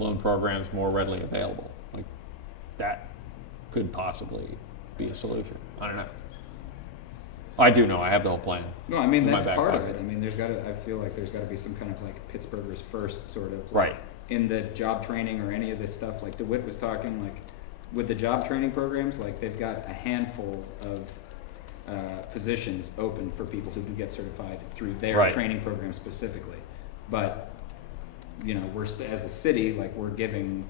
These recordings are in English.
loan programs more readily available. Like that could possibly be a solution. I don't know. I do know. I have the whole plan. No, I mean that's part of it. I mean, I feel like there's got to be some kind of like Pittsburghers first sort of like, right in the job training or any of this stuff. Like DeWitt was talking, like with the job training programs, like they've got a handful of positions open for people who do get certified through their training program specifically. But you know, we're as a city, like we're giving,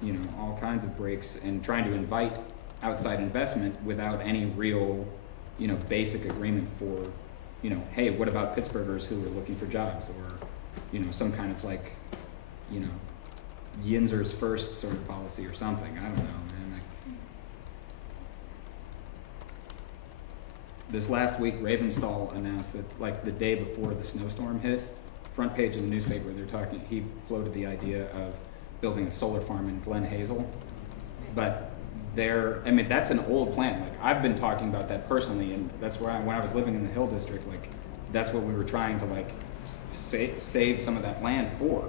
you know, all kinds of breaks and trying to invite outside investment without any real, you know, basic agreement for, you know, hey, what about Pittsburghers who are looking for jobs, or, you know, some kind of like, you know, Yinzer's first sort of policy or something. I don't know, man. Like, this last week, Ravenstall announced that, like, the day before the snowstorm hit, front page of the newspaper, they're talking, he floated the idea of building a solar farm in Glen Hazel. But I mean, that's an old plan. Like, I've been talking about that personally, and that's where when I was living in the Hill District, like, that's what we were trying to, like, save some of that land for,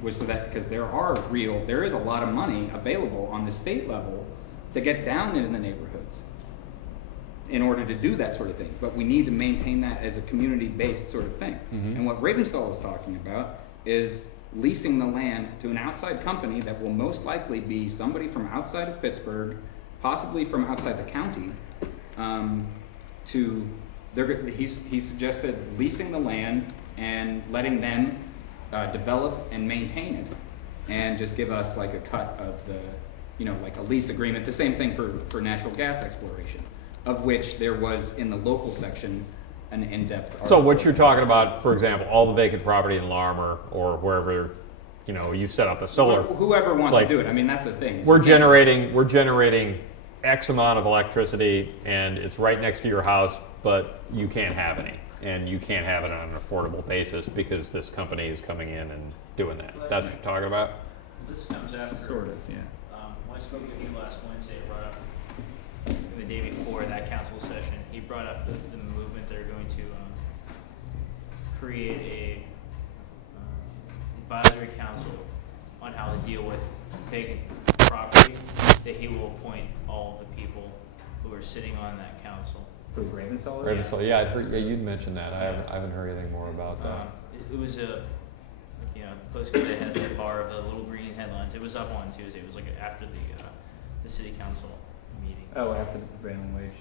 was so that, because there is a lot of money available on the state level to get down into the neighborhoods in order to do that sort of thing. But we need to maintain that as a community-based sort of thing. And what Ravenstall is talking about is leasing the land to an outside company that will most likely be somebody from outside of Pittsburgh, possibly from outside the county, he suggested leasing the land and letting them develop and maintain it, and just give us like a cut of the, you know, like a lease agreement. The same thing for natural gas exploration, of which there was in the local section an in-depth article. So what you're talking about, for example, all the vacant property in Larmer or wherever, you know, you set up a solar. Whoever wants to do it. I mean, that's the thing. We're generating X amount of electricity, and it's right next to your house, but you can't have any. And you can't have it on an affordable basis because this company is coming in and doing that. That's what you're talking about? This comes after. Sort of, yeah. When I spoke with you last Wednesday, I brought up, the day before that council session, he brought up the movement they're going to create a advisory council on how to deal with vacant property, that he will appoint all of the people who are sitting on that council. For Ravenstall? Ravenstall, yeah, you'd mentioned that. I haven't heard anything more about that. It was a, you know, Post Gazette has that bar of the little green headlines. It was up on Tuesday. It was like after the city council meeting. Oh, after the prevailing wage.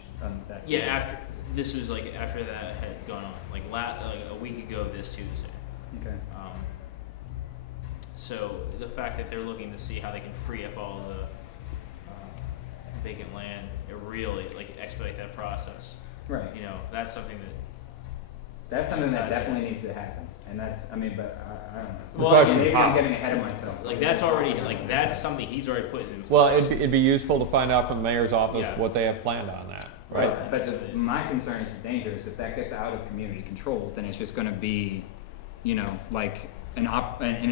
Yeah, after this was like after that had gone on, like a week ago this Tuesday. Okay. So the fact that they're looking to see how they can free up all the vacant land, it really like expedite that process. Right. You know, that's something that definitely needs to happen. And that's, I mean, but I don't know. Well, maybe I'm getting ahead of myself. Like that's already, like that's something he's already put in place. Well, it'd be useful to find out from the mayor's office what they have planned on that. Right. But my concern is dangerous. If that gets out of community control, then it's just going to be, you know, like an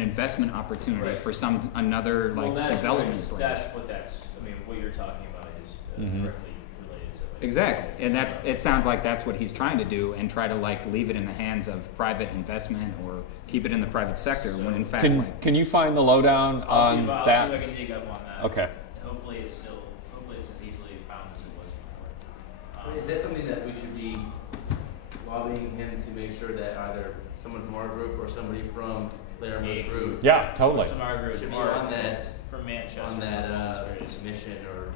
investment opportunity for another development plan. That's I mean, what you're talking about is directly related to. Like, exactly, and it sounds like that's what he's trying to do, and try to like leave it in the hands of private investment or keep it in the private sector. So when in fact, can you find the lowdown on that? I'll see if I can dig up on that. Okay. Hopefully it's as easily found as it was before. Is that something that we should be lobbying him to make sure that either someone from our group or somebody from Larimer's group? Yeah, totally. From our group should be on that from Manchester on that mission or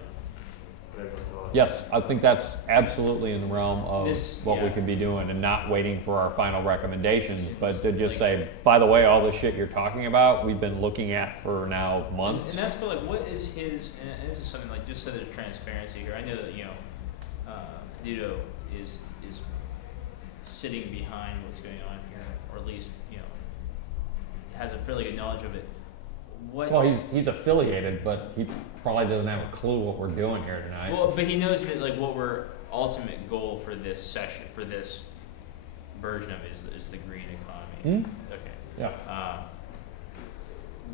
whatever it's called. Yes, I think that's absolutely in the realm of what we can be doing, and not waiting for our final recommendations, but to just say, by the way, all this shit you're talking about, we've been looking at for now months. And that's for like, what is his? And this is something like, just so there's transparency here. I know that Peduto is sitting behind what's going on here, or at least has a fairly good knowledge of it. Well, he's affiliated, but he probably doesn't have a clue what we're doing here tonight. Well, but he knows that like what our ultimate goal for this session, for this version of it, is the green economy. Okay. Yeah.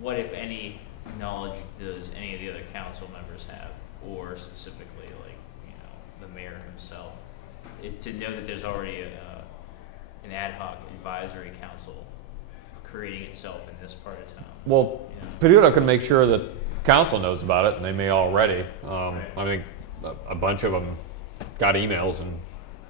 What, if any, knowledge does any of the other council members have, or specifically the mayor himself, to know that there's already an ad hoc advisory council creating itself in this part of town. Well, You know? Peduto can make sure that council knows about it, and they may already. I think a bunch of them got emails and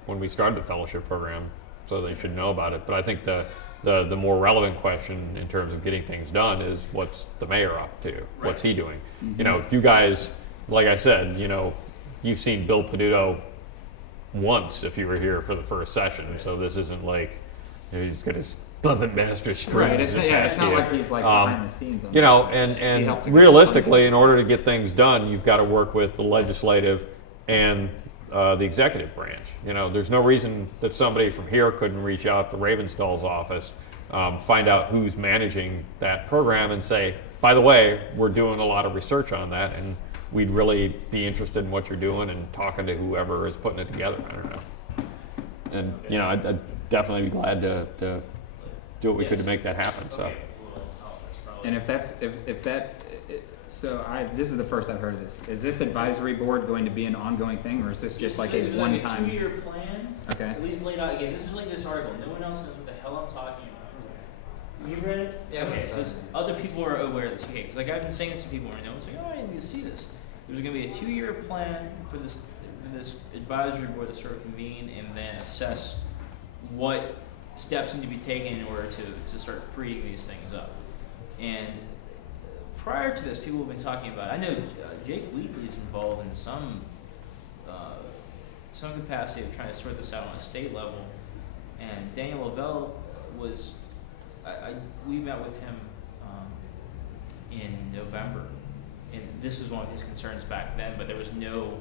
when we started the fellowship program, so they should know about it. But I think the more relevant question in terms of getting things done is what's the mayor up to? What's he doing? Mm-hmm. You know, you guys, like I said, you know, you've seen Bill Peduto once if you were here for the first session, so this isn't like, you know, he's got his puppet master strings Right, it's attached not to you. like he's like behind the scenes. On You know, He and helped to get realistically, it in order to get things done, you've got to work with the legislative and the executive branch. You know, there's no reason that somebody from here couldn't reach out to Ravenstall's office, find out who's managing that program, and say, by the way, we're doing a lot of research on that, and we'd really be interested in what you're doing and talking to whoever is putting it together. I don't know. And, you know, I'd definitely be glad to do what we could to make that happen. So. Okay, well, that's probably. And this is the first I've heard of this. Is this advisory board going to be an ongoing thing, or is this just like a It was one-time? like a 2-year plan. Okay. At least laid out again. This was like this article. No one else knows what the hell I'm talking about. You read it? Yeah, Okay, I so read this, other people are aware of this. Okay, because like I've been saying this to people, and no one's like, oh, I didn't get to see this. There's going to be a 2-year plan for this advisory board to sort of convene and then assess what steps need to be taken in order to start freeing these things up. And prior to this, people have been talking about, I know Jake Wheatley's involved in some capacity of trying to sort this out on a state level, and Daniel Lavelle was, we met with him in November, and this was one of his concerns back then, but there was no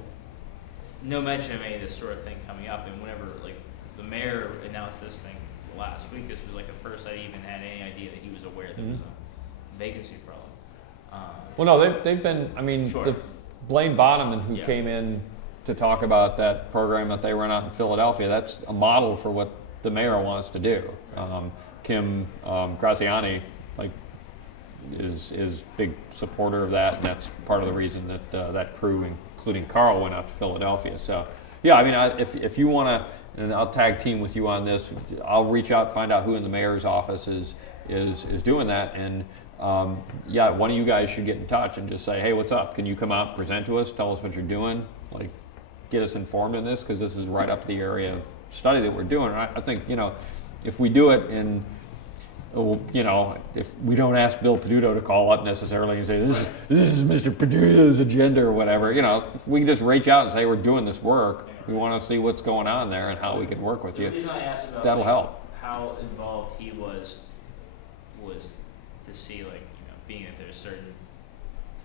mention of any of this sort of thing coming up. And whenever like the mayor announced this thing last week, this was like the first I even had any idea that he was aware there was a vacancy problem. Well, no, they've been, I mean, Sure. the Blaine Bonneman, who Yeah. came in to talk about that program that they run out in Philadelphia, that's a model for what the mayor wants to do. Kim Graziani, like, is big supporter of that, and that's part of the reason that that crew, including Carl, went out to Philadelphia. So, yeah, I mean, if you want to, and I'll tag team with you on this, I'll reach out, find out who in the mayor's office is doing that, and yeah, one of you guys should get in touch and just say, hey, what's up? Can you come out, present to us, tell us what you're doing, like, get us informed in this, because this is right up to the area of study that we're doing. And I think, you know, if we do it in, you know, if we don't ask Bill Peduto to call up necessarily and say, this is Mr. Peduto's agenda or whatever, you know, if we can just reach out and say we're doing this work, we want to see what's going on there and how we can work with you. The reason I asked about That'll like, help. how involved he was to see, like, you know, being that there's certain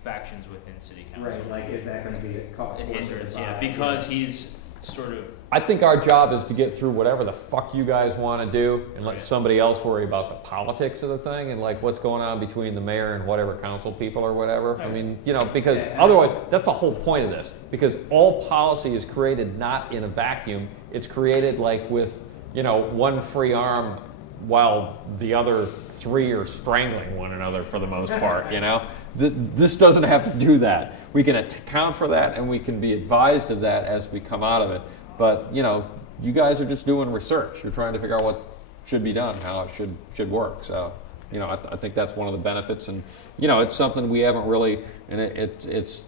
factions within city council. Right, like, is that going to be a call? An hindrance, yeah, because he's sort of. I think our job is to get through whatever the fuck you guys want to do and let Right. somebody else worry about the politics of the thing and like what's going on between the mayor and whatever council people or whatever. I mean, you know, because otherwise, that's the whole point of this. Because all policy is created not in a vacuum. It's created like with, you know, one free arm while the other 3 are strangling one another for the most part, you know? This doesn't have to do that. We can account for that and we can be advised of that as we come out of it. But, you know, you guys are just doing research. You're trying to figure out what should be done, how it should work. So, you know, I think that's one of the benefits. And, you know, it's something we haven't really, and it's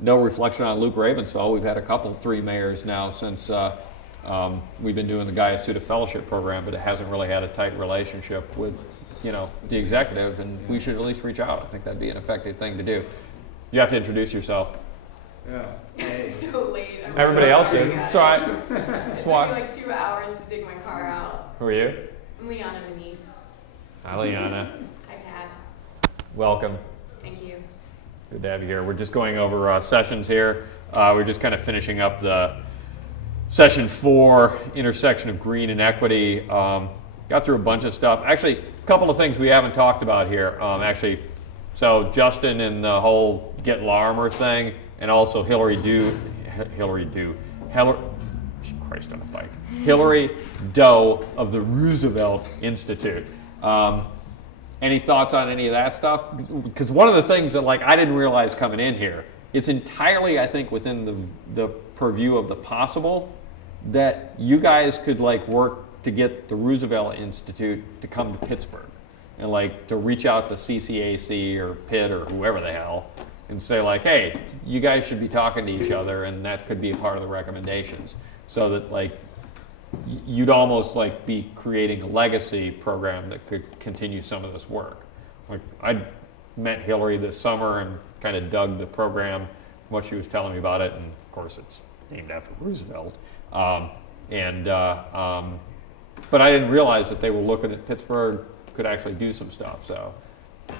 no reflection on Luke Ravenstall. We've had a couple, 3 mayors now since we've been doing the Guyasuta Fellowship Program, but it hasn't really had a tight relationship with, you know, the executive, and we should at least reach out. I think that'd be an effective thing to do. You have to introduce yourself. Yeah. It's so late. I'm Everybody so else sorry, did. guys. It's all right. It took me why. like 2 hours to dig my car out. Who are you? I'm Liana Manise. Hi, Liana. Hi, Pat. Welcome. Thank you. Good to have you here. We're just going over sessions here. We're just kind of finishing up the Session 4, intersection of green and equity. Got through a bunch of stuff. Actually, a couple of things we haven't talked about here. So Justin and the whole Get Larmer thing, and also Hillary Doe of the Roosevelt Institute. Any thoughts on any of that stuff? Because one of the things that like I didn't realize coming in here, it's entirely, I think, within the purview of the possible that you guys could like work to get the Roosevelt Institute to come to Pittsburgh. and like to reach out to CCAC or Pitt or whoever the hell and say like, hey, you guys should be talking to each other, and that could be a part of the recommendations, so that like you'd almost like be creating a legacy program that could continue some of this work. Like I met Hillary this summer and kind of dug the program from what she was telling me about it, and of course it's named after Roosevelt. But I didn't realize that they were looking at Pittsburgh could actually do some stuff. So that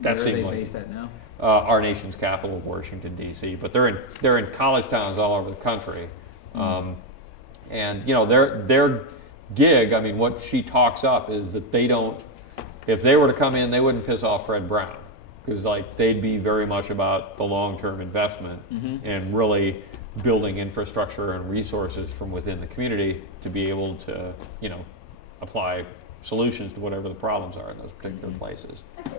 Where are seemed they like based at now? our nation's capital, Washington D.C. But they're in college towns all over the country, and you know their gig. I mean, what she talks up is that they don't. If they were to come in, they wouldn't piss off Fred Brown, because like they'd be very much about the long-term investment and really building infrastructure and resources from within the community to be able to, you know, apply solutions to whatever the problems are in those particular places. I feel